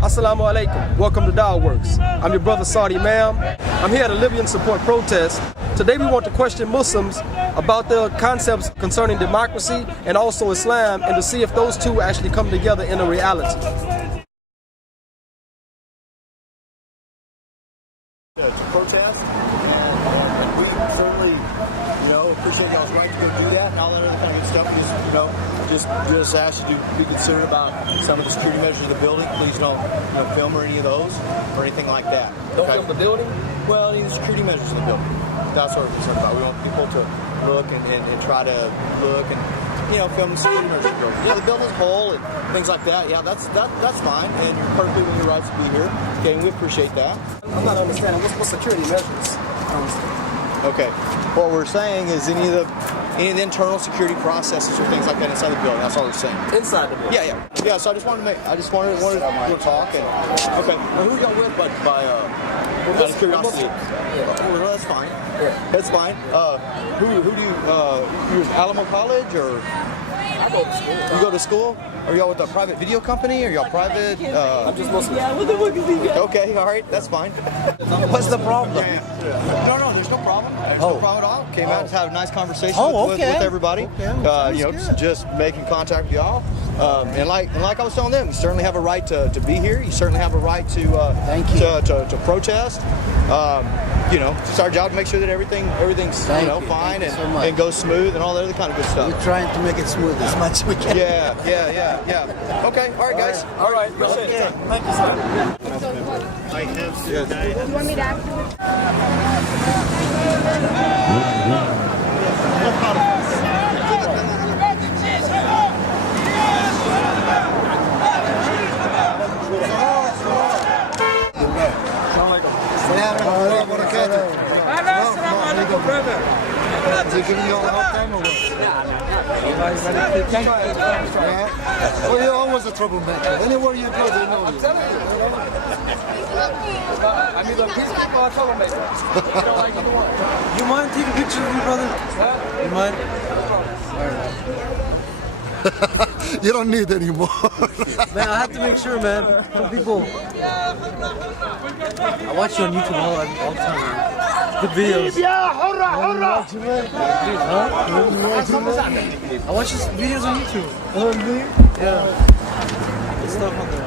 Assalamu alaikum. Welcome to Dawah Works. I'm your brother Saudi Imam. I'm here at a Libyan support protest. Today we want to question Muslims about their concepts concerning democracy and also Islam, and to see if those two actually come together in a reality. To protest, and we certainly, appreciate y'all's right to go do that and all that other kind of good stuff. Just ask you to be considerate about some of the security measures of the building. Please don't film or any of those or anything like that. Don't film the building? Well, any of the security measures of the building. That's what we're concerned about. We want people to look and try to look and film the security measures of the building. The building's whole and things like that. Yeah, that's fine, and you're perfectly within your rights to be here. Okay, and we appreciate that. I'm not understanding what security measures. Okay, what we're saying is any of the internal security processes or things like that inside the building. That's all we're saying. Inside the building. Yeah. So I just wanted to talk and okay. Well, who are y'all with? By curiosity. Well, that's fine. Yeah. That's fine. Who do you? You're Alamo College or? I go to school. You go to school? Are y'all with a private video company? Are y'all private? I'm just Muslim. Yeah, what the fuck is he? Okay, all right, that's fine. What's the problem? No, there's no problem. There's no problem at all. Came out and had a nice conversation with everybody. Okay. Just making contact with y'all. And like I was telling them, you certainly have a right to be here. You certainly have a right to protest. It's our job to make sure that everything's fine and goes smooth and all that other kind of good stuff. We're trying to make it smooth as much as we can. Yeah. Okay, all right, guys. All right, appreciate it. Thank you, sir. I have You want me to act? Is he giving you all the hard time or what? Well, you're always a troublemaker. Anywhere you go, they know you. I mean, look, these people are troublemakers. You don't like either one. You mind taking a picture of me, brother? You mind? You don't need any more. Man, I have to make sure, man. Some people. I watch you on YouTube all the time, man. Good videos. I watch his videos on YouTube. Yeah. Good stuff on there.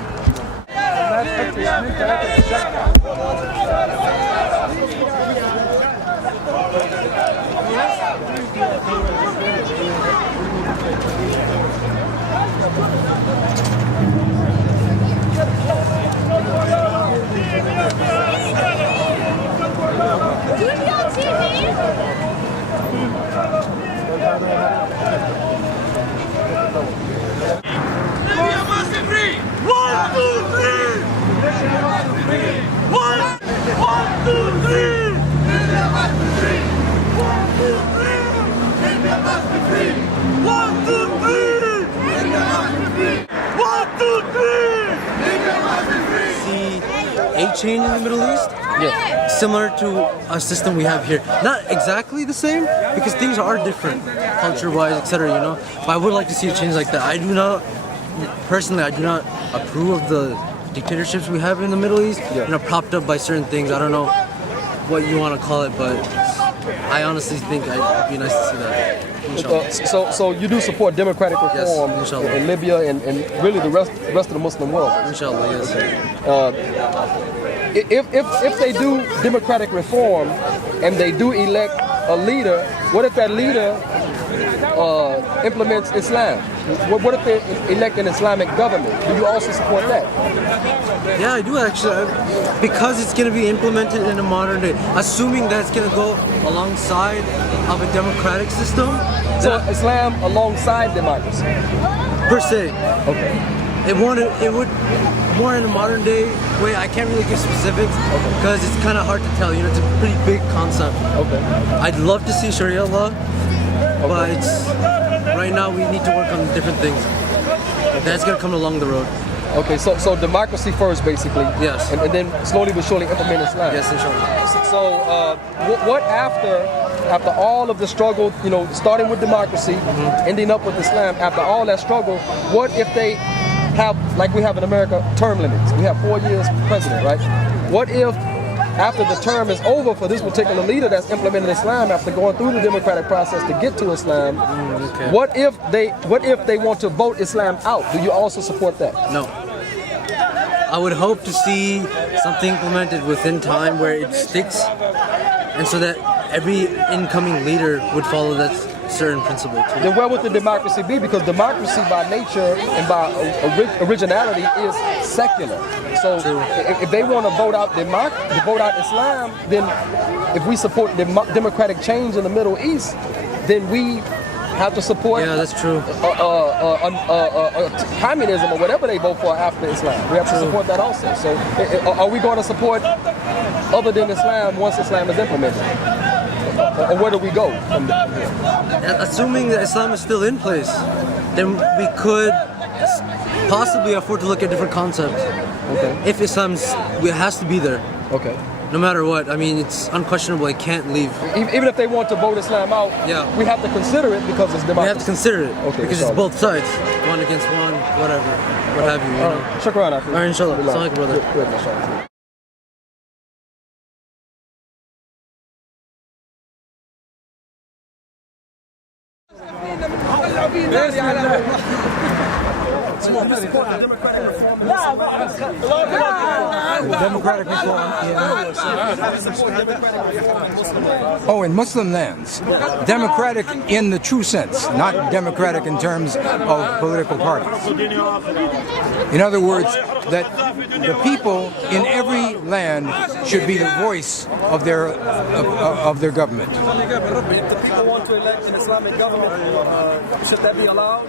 Libya must be free! 1, 2, 3! One, 2, 3! Libya must be free! 1, 2, 3! Libya must be free! 1, 2, 3! Libya must be free! 1, 2, 3! Libya must be free! See a change in the Middle East? Yeah. Similar to a system we have here. Not exactly the same, because things are different, culture-wise, etc., But I would like to see a change like that. Personally, I do not approve of the dictatorships we have in the Middle East, propped up by certain things. I don't know what you want to call it, but I honestly think it'd be nice to see that. Inshallah. So you do support democratic reform in Libya and really the rest of the Muslim world? Inshallah, yes. If they do democratic reform and they do elect a leader, what if that leader implements Islam? What if they elect an Islamic government? Do you also support that? Yeah, I do actually, because it's going to be implemented in a modern day, assuming that it's going to go alongside of a democratic system. So Islam alongside democracy? Per se. Okay. It would more in a modern day way. I can't really give specifics because it's kind of hard to tell. It's a pretty big concept. Okay. I'd love to see Sharia law, but right now we need to work on different things. That's gonna come along the road. Okay, so democracy first, basically. Yes. And then slowly but surely implement Islam. Yes, inshallah. So what after all of the struggle, starting with democracy, ending up with Islam, after all that struggle, what if they have, like we have in America, term limits. We have 4 years president, right? What if after the term is over for this particular leader that's implemented Islam after going through the democratic process to get to Islam, what if they want to vote Islam out? Do you also support that? No. I would hope to see something implemented within time where it sticks, and so that every incoming leader would follow that certain principle too. Then where would the democracy be? Because democracy by nature and by originality is secular. So if they want to vote out Islam, then if we support democratic change in the Middle East, then we have to support that's true. communism or whatever they vote for after Islam. We have to support that also. So are we going to support other than Islam once Islam is implemented? Or where do we go from here? Assuming that Islam is still in place, then we could possibly afford to look at different concepts. Okay. If Islam has to be there. Okay. No matter what, I mean, it's unquestionable. It can't leave. Even if they want to vote Islam out, we have to consider it because it's democracy. We have to consider it because it's both sides, one against one, whatever, what have you. Shukran. All right, inshallah. Assalamu alaikum, brother. Good, inshallah. Democratic reform in Muslim lands. Democratic in the true sense, not democratic in terms of political parties. In other words, that the people in every land should be the voice of their government. If the people want to elect an Islamic government, should that be allowed?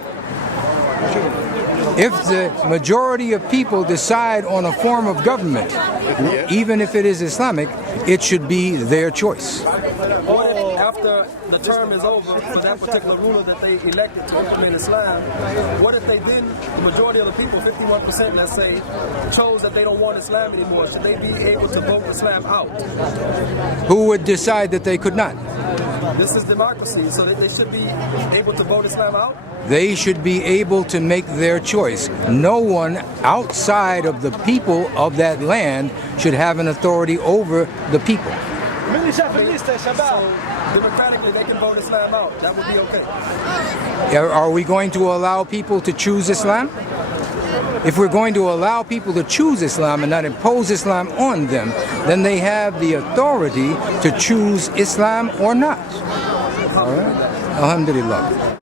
If the majority of people decide on a form of government, even if it is Islamic, it should be their choice. After the term is over for that particular ruler that they elected to implement Islam, what if they then, the majority of the people, 51%, let's say, chose that they don't want Islam anymore? Should they be able to vote Islam out? Who would decide that they could not? This is democracy, so that they should be able to vote Islam out? They should be able to make their choice. No one outside of the people of that land should have an authority over the people. So democratically, they can vote Islam out. That would be okay. Are we going to allow people to choose Islam? If we're going to allow people to choose Islam and not impose Islam on them, then they have the authority to choose Islam or not. All right? Alhamdulillah.